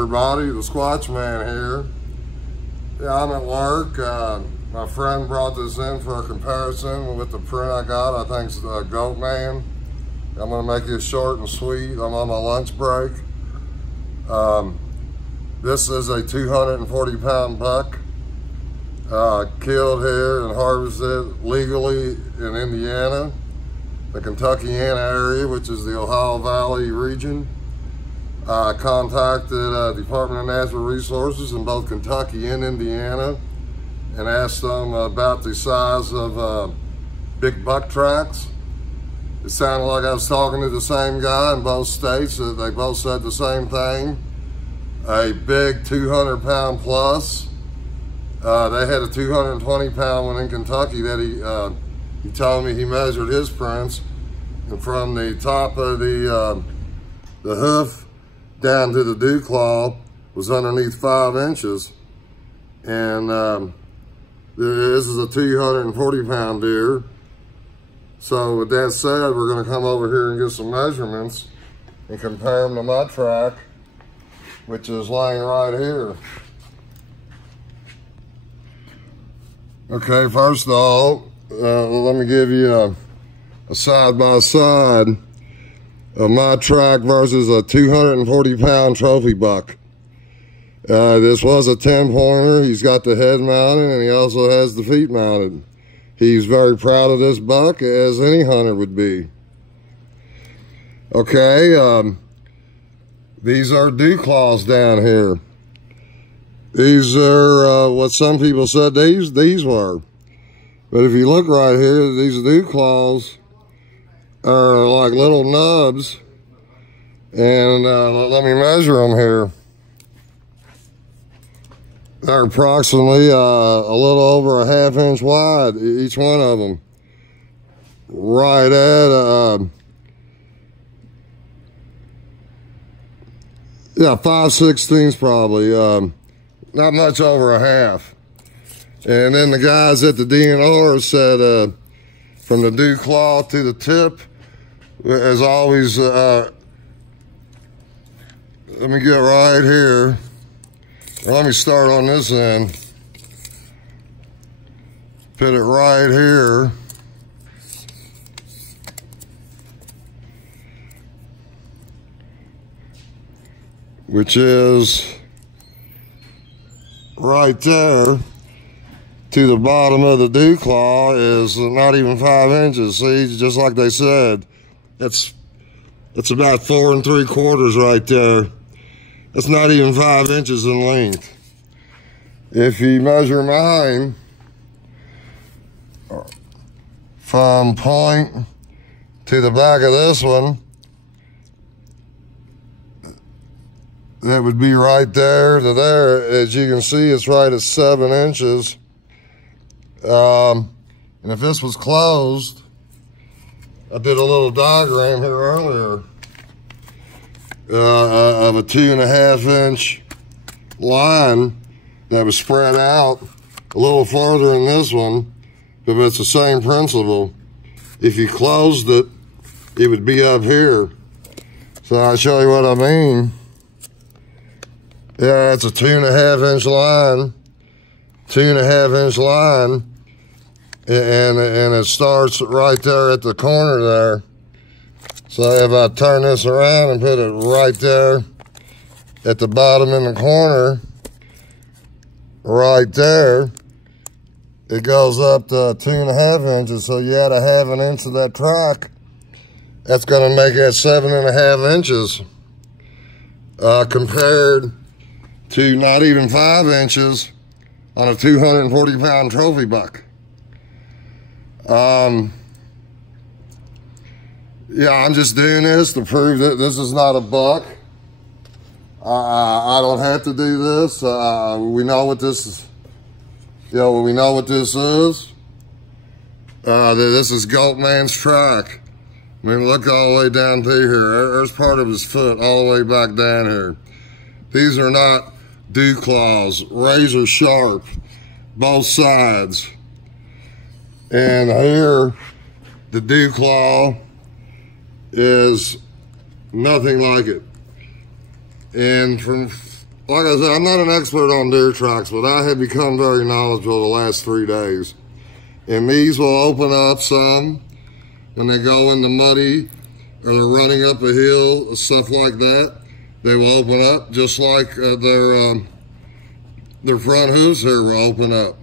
everybody, the Squatchman here. Yeah, I'm at work. My friend brought this in for a comparison with the print I got. I think it's Goatman. I'm gonna make it short and sweet. I'm on my lunch break. This is a 240-pound buck, killed here and harvested legally in Indiana, the Kentuckiana area, which is the Ohio Valley region. I contacted Department of Natural Resources in both Kentucky and Indiana and asked them about the size of big buck tracks. It sounded like I was talking to the same guy in both states. They both said the same thing. A big 200-pound plus. They had a 220-pound one in Kentucky that he told me he measured his prints, and from the top of the hoof down to the dew claw was underneath 5 inches. And this is a 240-pound deer. So with that said, we're gonna come over here and get some measurements and compare them to my track, which is laying right here. Okay, first of all, let me give you a side-by-side of my track versus a 240-pound trophy buck. This was a 10-pointer. He's got the head mounted and he also has the feet mounted. He's very proud of this buck, as any hunter would be. Okay, these are dew claws down here. These are what some people said these were. But if you look right here, these dew claws are like little nubs. And let me measure them here. They're approximately a little over a ½ inch wide, each one of them. Right at, yeah, 5/16 probably. Not much over a half. And then the guys at the DNR said from the dew claw to the tip, as always, let me get right here. Let me start on this end. Put it right here. Which is right there to the bottom of the dew claw is not even 5 inches. See, just like they said, that's about 4 3/4 right there. That's not even 5 inches in length. If you measure mine from point to the back of this one, that would be right there to there. As you can see, it's right at 7 inches. And if this was closed, I did a little diagram here earlier of a 2.5 inch line that was spread out a little farther than this one, but it's the same principle. If you closed it, it would be up here. So I'll show you what I mean. Yeah, it's a 2.5 inch line, 2.5 inch line, and it starts right there at the corner there. So if I turn this around and put it right there at the bottom in the corner, right there, it goes up to 2.5 inches. So you add a ½ inch of that track, that's gonna make it 7.5 inches compared to not even 5 inches on a 240-pound trophy buck. Yeah, I'm just doing this to prove that this is not a buck. I don't have to do this. We know what this is. You know, we know what this is. This is Goatman's track. I mean, look all the way down through here. There's part of his foot all the way back down here. These are not dew claws, razor sharp, both sides. And here, the dew claw is nothing like it. And like I said, I'm not an expert on deer tracks, but I have become very knowledgeable the last 3 days. And these will open up some when they go in the muddy or they're running up a hill, stuff like that. They will open up just like their front hooves here will open up.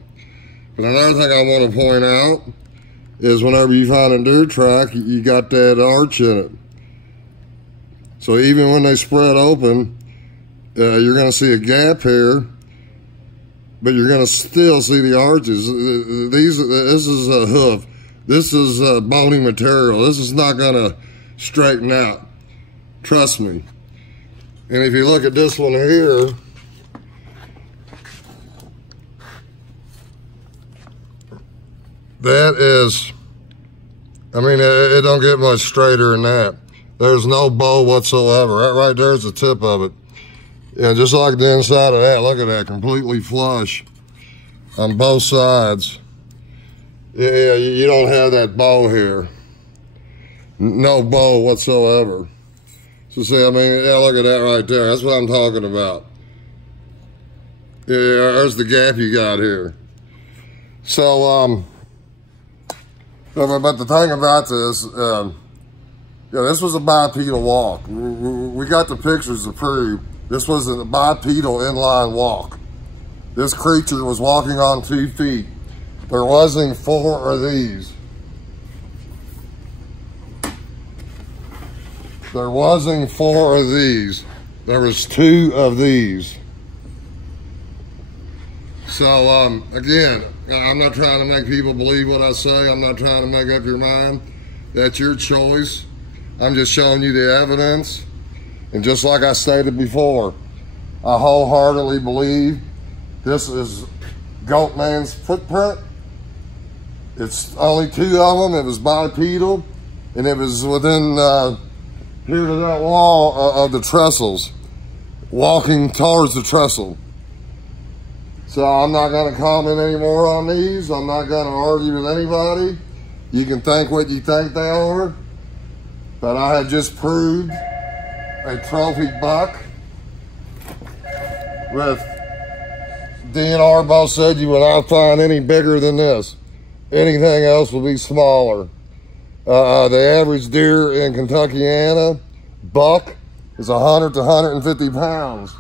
But another thing I want to point out is whenever you find a deer track, you got that arch in it. So even when they spread open, you're going to see a gap here, but you're going to still see the arches. This is a hoof. This is bony material. This is not going to straighten out. Trust me. And if you look at this one here, that is, I mean, it don't get much straighter than that. There's no bow whatsoever. Right there's the tip of it. Yeah, just like the inside of that. Look at that, completely flush on both sides. Yeah, you don't have that bow here. No bow whatsoever. So see, I mean, yeah, look at that right there. That's what I'm talking about. Yeah, there's the gap you got here. So, but the thing about this, yeah, this was a bipedal walk. We got the pictures to prove this was a bipedal inline walk. This creature was walking on 2 feet. There wasn't 4 of these. There wasn't 4 of these. There was 2 of these. So, again, I'm not trying to make people believe what I say. I'm not trying to make up your mind. That's your choice. I'm just showing you the evidence. And just like I stated before, I wholeheartedly believe this is Goatman's footprint. It's only 2 of them. It was bipedal, and it was within here to that wall of the trestles, walking towards the trestle. So I'm not going to comment anymore on these. I'm not going to argue with anybody. You can think what you think they are, but I have just proved a trophy buck with DNR both said you will not find any bigger than this. Anything else will be smaller. The average deer in Kentuckiana buck is 100 to 150 pounds.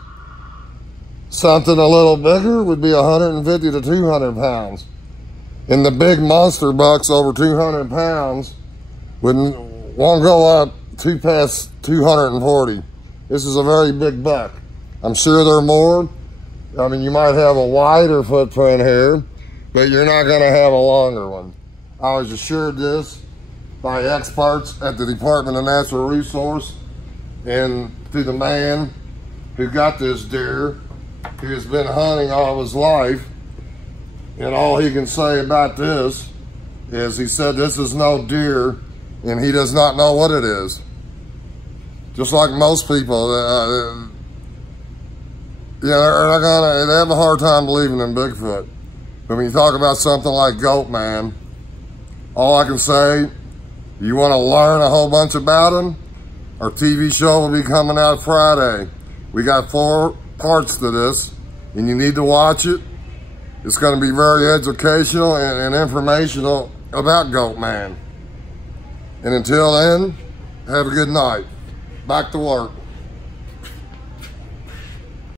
Something a little bigger would be 150 to 200 pounds. And the big monster bucks over 200 pounds won't go up past 240. This is a very big buck. I'm sure there are more. I mean, you might have a wider footprint here, but you're not going to have a longer one. I was assured this by experts at the Department of Natural Resource and to the man who got this deer, who has been hunting all his life. And all he can say about this is he said this is no deer and he does not know what it is. Just like most people, yeah, they have a hard time believing in Bigfoot. But when you talk about something like Goatman, all I can say, you want to learn a whole bunch about him, our TV show will be coming out Friday. We got 4 parts to this, and you need to watch it. It's going to be very educational and informational about Goatman. And until then, have a good night. Back to work.